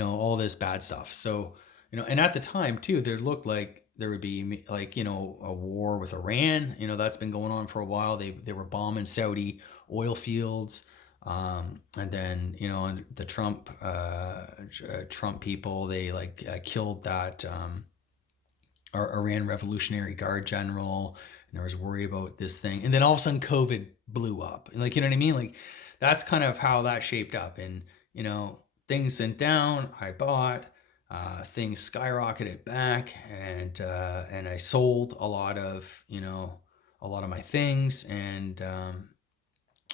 all this bad stuff. So, and at the time too, there looked like there would be like, a war with Iran. That's been going on for a while. They were bombing Saudi oil fields. And then, the Trump people, they like killed that, our Iran Revolutionary Guard general, and there was worry about this thing. And then all of a sudden, COVID blew up. And like, you know what I mean? Like, that's kind of how that shaped up. And things went down. I bought. Things skyrocketed back, and I sold a lot of my things, and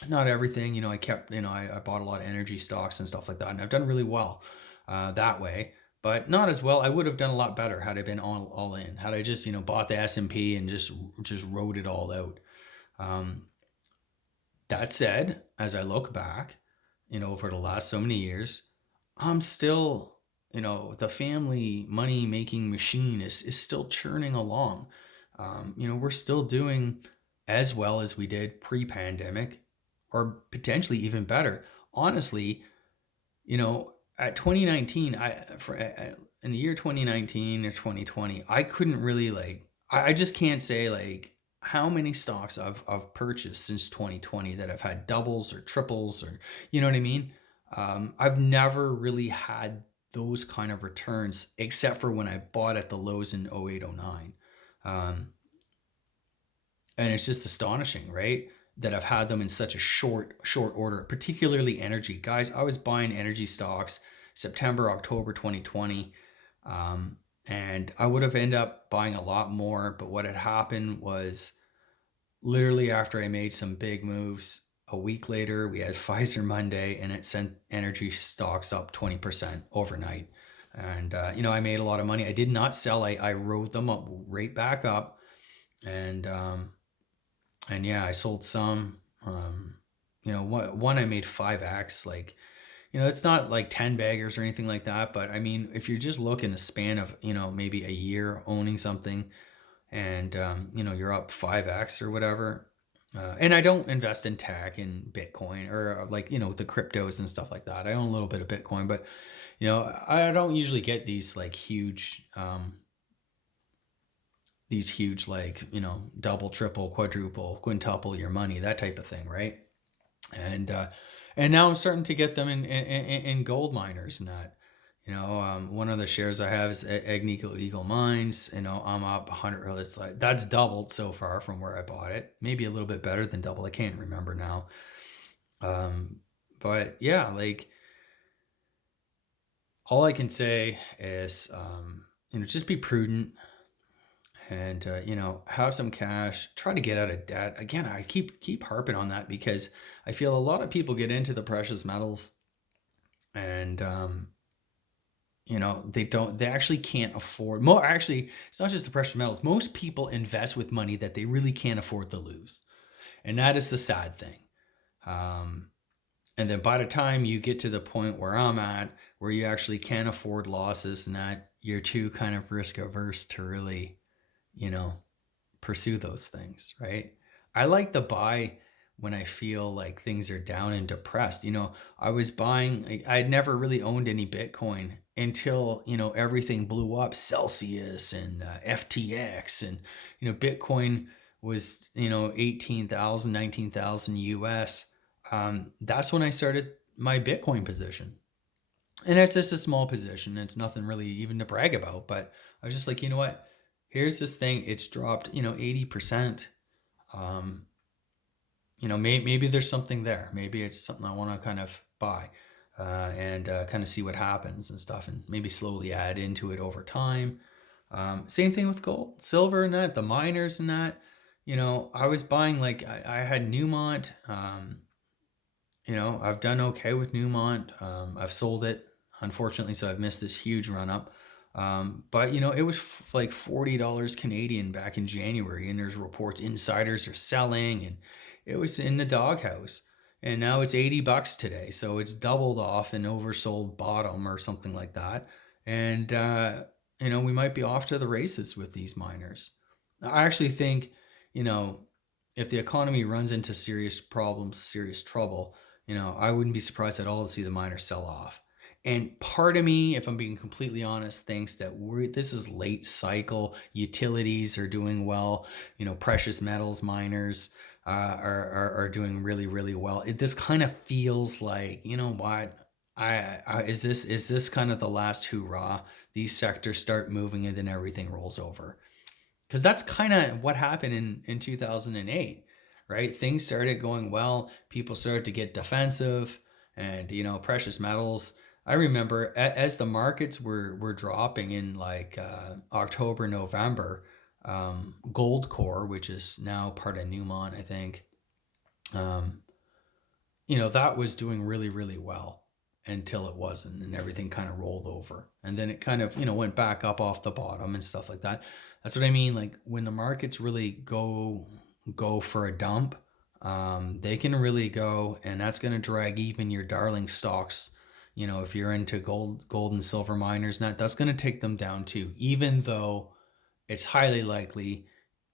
not everything. I kept. I bought a lot of energy stocks and stuff like that, and I've done really well that way, but not as well. I would have done a lot better had I been all in. Had I just bought the S&P and just rode it all out. Um, that said, as I look back, over the last so many years, I'm still, the family money making machine is still churning along. We're still doing as well as we did pre-pandemic, or potentially even better. Honestly, at 2019, in the year 2019 or 2020, I couldn't really like, I just can't say like how many stocks I've purchased since 2020 that have had doubles or triples, or you know what I mean. I've never really had those kind of returns except for when I bought at the lows in 08, 09. Um, and it's just astonishing, right? That I've had them in such a short order, particularly energy. Guys, I was buying energy stocks September, October 2020. And I would have ended up buying a lot more, but what had happened was literally after I made some big moves, a week later we had Pfizer Monday, and it sent energy stocks up 20% overnight. And I made a lot of money. I did not sell. I rode them up right back up, and yeah, I sold some. One I made 5x. Like, it's not like 10 baggers or anything like that. But I mean, if you're just looking a span of, maybe a year owning something, and, you're up 5x or whatever. And I don't invest in tech and Bitcoin, or like, the cryptos and stuff like that. I own a little bit of Bitcoin, but, I don't usually get these huge, like, double, triple, quadruple, quintuple your money, that type of thing, right? And now I'm starting to get them in gold miners, and that. One of the shares I have is Agnico Eagle Mines. I'm up 100. It's like that's doubled so far from where I bought it. Maybe a little bit better than double. I can't remember now. But yeah, like, all I can say is, just be prudent, and have some cash. Try to get out of debt. Again, I keep harping on that because I feel a lot of people get into the precious metals, and they actually can't afford more. Actually, it's not just the precious metals. Most people invest with money that they really can't afford to lose, and that is the sad thing. um, and then by the time you get to the point where I'm at, where you actually can afford losses, and that you're too kind of risk averse to really, you know pursue those things, right? I like to buy when I feel like things are down and depressed. I was buying, I'd never really owned any Bitcoin until, everything blew up, Celsius and FTX. And, Bitcoin was, 18,000, 19,000 US. That's when I started my Bitcoin position. And it's just a small position. It's nothing really even to brag about, but I was just like, you know what? Here's this thing. It's dropped, 80%. Um, maybe there's something there. Maybe it's something I want to kind of buy, and kind of see what happens and stuff, and maybe slowly add into it over time. Same thing with gold, silver, and that, the miners and that. I was buying, like, I had Newmont. I've done okay with Newmont. I've sold it, unfortunately, so I've missed this huge run up. But it was like $40 Canadian back in January, and there's reports insiders are selling, and it was in the doghouse. And now it's $80 today, so it's doubled off an oversold bottom or something like that. And we might be off to the races with these miners. I actually think, you know, if the economy runs into serious problems, serious trouble, I wouldn't be surprised at all to see the miners sell off. And part of me, if I'm being completely honest, thinks that this is late cycle. Utilities are doing well. Precious metals miners are doing really, really well. This kind of feels like, you know what? Is this kind of the last hoorah? These sectors start moving and then everything rolls over. Because that's kind of what happened in 2008, right? Things started going well. People started to get defensive, and precious metals. I remember as the markets were dropping in like October, November. Gold Core, which is now part of Newmont, I think, um, that was doing really, really well until it wasn't, and everything kind of rolled over. And then it kind of, went back up off the bottom and stuff like that. That's what I mean. Like when the markets really go for a dump, they can really go, and that's going to drag even your darling stocks. If you're into gold and silver miners, that's going to take them down too, even though it's highly likely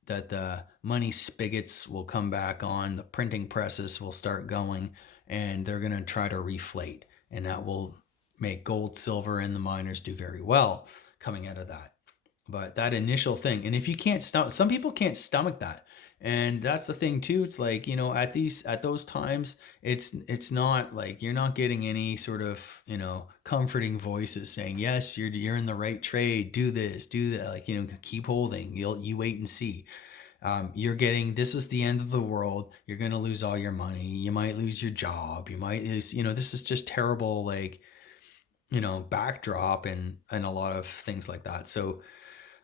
that the money spigots will come back on, the printing presses will start going, and they're going to try to reflate. And that will make gold, silver, and the miners do very well coming out of that. But that initial thing, and if you can't stomach, some people can't stomach that. And that's the thing too. It's like, at those times, it's not like you're not getting any sort of, comforting voices saying, yes, you're in the right trade, do this, do that, like, keep holding, you wait and see. You're getting, this is the end of the world, you're going to lose all your money, you might lose your job, you might lose, this is just terrible, like, backdrop and a lot of things like that. So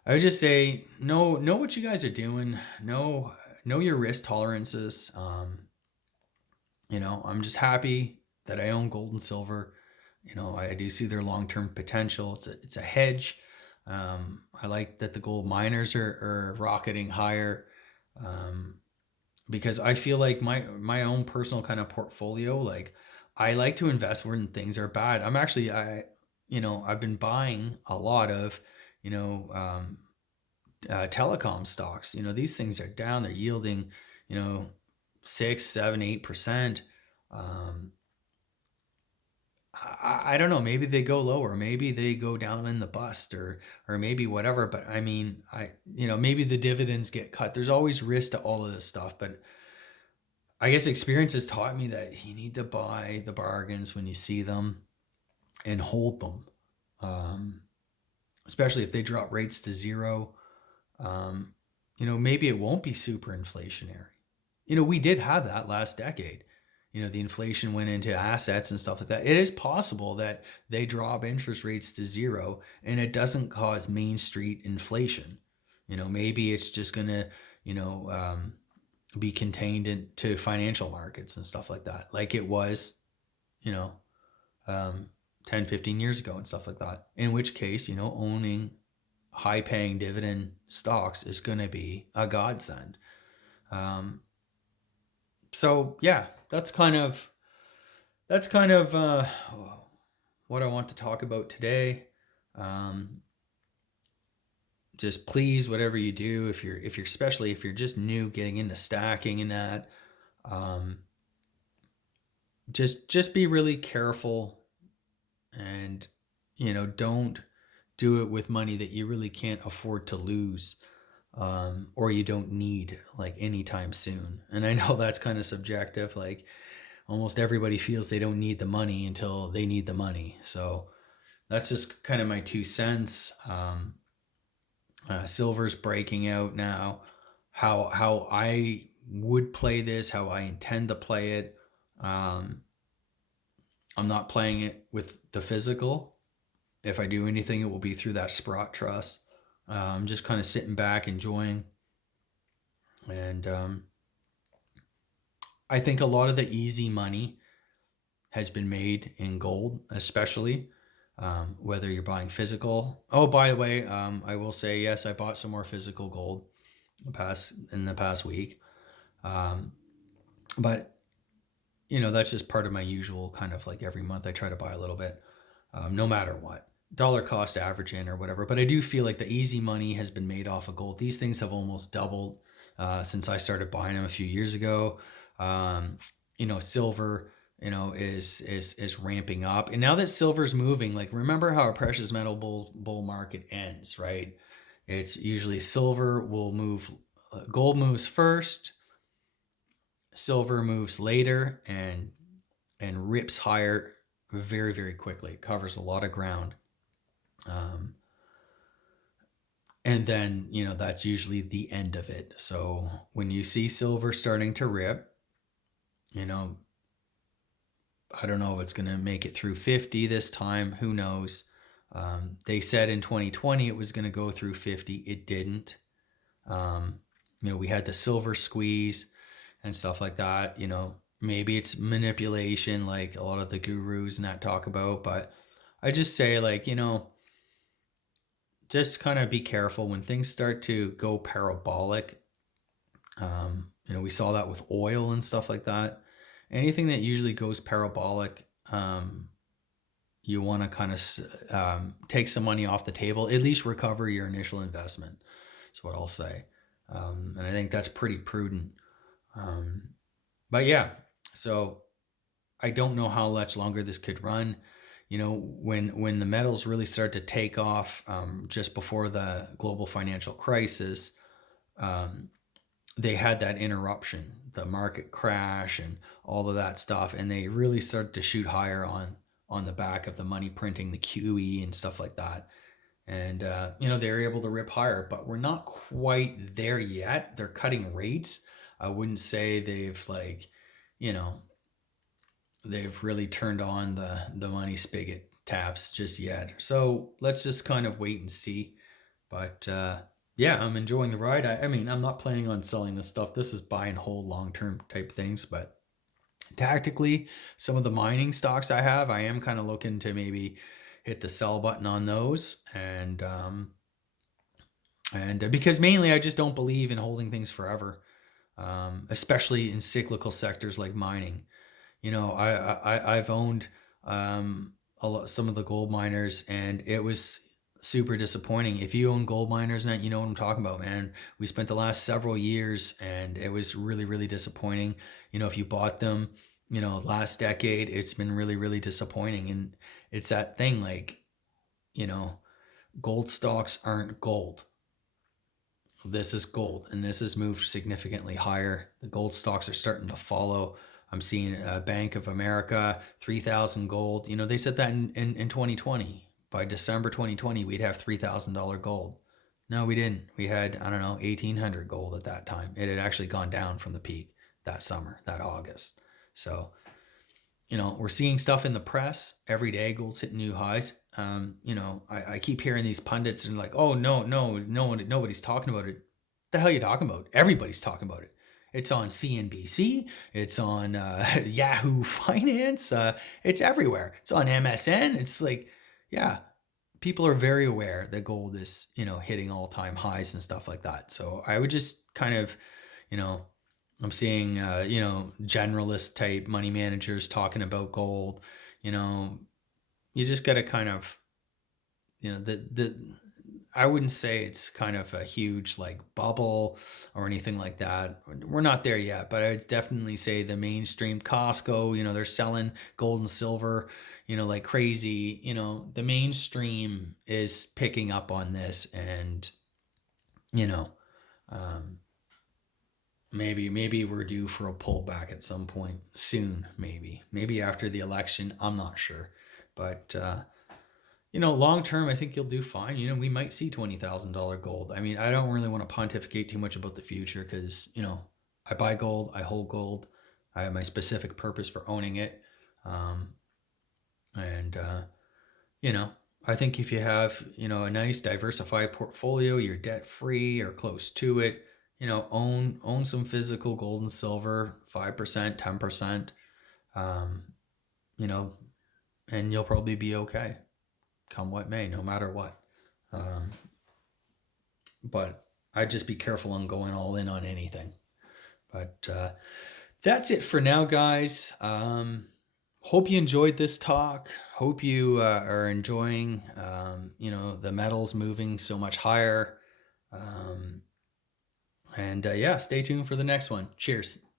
I would just say, know what you guys are doing. Know your risk tolerances. I'm just happy that I own gold and silver. I do see their long-term potential. It's a hedge. I like that the gold miners are rocketing higher, because I feel like my own personal kind of portfolio, like I like to invest when things are bad. I've been buying a lot of, you know, um, telecom stocks. These things are down. They're yielding, you know, 6, 7, 8%. Um, I don't know. Maybe they go lower. Maybe they go down in the bust, or maybe whatever. But I mean, maybe the dividends get cut. There's always risk to all of this stuff. But I guess experience has taught me that you need to buy the bargains when you see them and hold them. Um, Especially if they drop rates to zero. Um, Maybe it won't be super inflationary. We did have that last decade. The inflation went into assets and stuff like that. It is possible that they drop interest rates to zero and it doesn't cause Main Street inflation. Maybe it's just going to, you know, um, be contained into financial markets and stuff like that, like it was, you know, um, 10, 15 years ago and stuff like that. In which case, owning high paying dividend stocks is going to be a godsend. Um, so yeah, that's kind of what I want to talk about today. Um, just please, whatever you do, if you're especially if you're just new getting into stacking and that, um, just be really careful, and don't do it with money that you really can't afford to lose, or you don't need like anytime soon. And I know that's kind of subjective. Like almost everybody feels they don't need the money until they need the money. So that's just kind of my 2 cents. Silver's breaking out now. How I would play this, how I intend to play it. Um, I'm not playing it with the physical. If I do anything, it will be through that Sprott Trust. I'm just kind of sitting back, enjoying, and I think a lot of the easy money has been made in gold, especially whether you're buying physical. Oh, by the way, I will say yes, I bought some more physical gold in the past week, um, but that's just part of my usual kind of like every month I try to buy a little bit, no matter what dollar cost averaging or whatever. But I do feel like the easy money has been made off of gold. These things have almost doubled since I started buying them a few years ago. Silver is ramping up. And now that silver's moving, like remember how a precious metal bull market ends, right? It's usually silver will move, gold moves first, silver moves later, and rips higher very, very quickly. It covers a lot of ground. Um, and then, that's usually the end of it. So when you see silver starting to rip, you know, I don't know if it's going to make it through 50 this time. Who knows? They said in 2020 it was going to go through 50. It didn't. Um, we had the silver squeeze and stuff like that. Maybe it's manipulation, like a lot of the gurus and that talk about. But I just say, like, just kind of be careful when things start to go parabolic. We saw that with oil and stuff like that. Anything that usually goes parabolic, you want to kind of take some money off the table, at least recover your initial investment. That's what I'll say. And I think that's pretty prudent. Um, but yeah, so I don't know how much longer this could run. When the metals really start to take off, just before the global financial crisis, um, they had that interruption, the market crash, and all of that stuff, and they really started to shoot higher on the back of the money printing, the QE and stuff like that. And they were able to rip higher, but we're not quite there yet. They're cutting rates. I wouldn't say they've you know they've really turned on the money spigot taps just yet. So let's just kind of wait and see. But yeah, I'm enjoying the ride. I mean, I'm not planning on selling this stuff. This is buy and hold long term type things. But tactically, some of the mining stocks I have, I am kind of looking to maybe hit the sell button on those. And because mainly I just don't believe in holding things forever, especially in cyclical sectors like mining. I've owned some of the gold miners, and it was super disappointing. If you own gold miners, now you know what I'm talking about, man. We spent the last several years, and it was really, really disappointing. If you bought them, last decade, it's been really, really disappointing. And it's that thing, like, you know, gold stocks aren't gold. This is gold, and this has moved significantly higher. The gold stocks are starting to follow. I'm seeing Bank of America, 3,000 gold. They said that in 2020. By December 2020, we'd have $3,000 gold. No, we didn't. We had, I don't know, 1,800 gold at that time. It had actually gone down from the peak that summer, that August. So, we're seeing stuff in the press every day. Gold's hitting new highs. I keep hearing these pundits and like, oh no one, nobody's talking about it. The hell are you talking about? Everybody's talking about it. It's on CNBC. It's on Yahoo Finance. It's everywhere. It's on MSN. It's like, yeah, people are very aware that gold is, hitting all time highs and stuff like that. So I would just kind of, you know, I'm seeing, generalist type money managers talking about gold. You know, you just got to kind of, the I wouldn't say it's kind of a huge like bubble or anything like that. We're not there yet, but I would definitely say the mainstream Costco, they're selling gold and silver, like crazy. The mainstream is picking up on this, and you know, um, maybe we're due for a pullback at some point soon. Maybe after the election. I'm not sure, but long term, I think you'll do fine. We might see $20,000 gold. I mean, I don't really want to pontificate too much about the future because, I buy gold, I hold gold, I have my specific purpose for owning it. Um, and, you know, I think if you have, a nice diversified portfolio, you're debt free or close to it, own some physical gold and silver, 5%, 10%, um, you know, and you'll probably be okay, come what may, no matter what. Um, but I'd just be careful on going all in on anything. But that's it for now, guys. Hope you enjoyed this talk. Hope you are enjoying, the metals moving so much higher. And yeah, stay tuned for the next one. Cheers.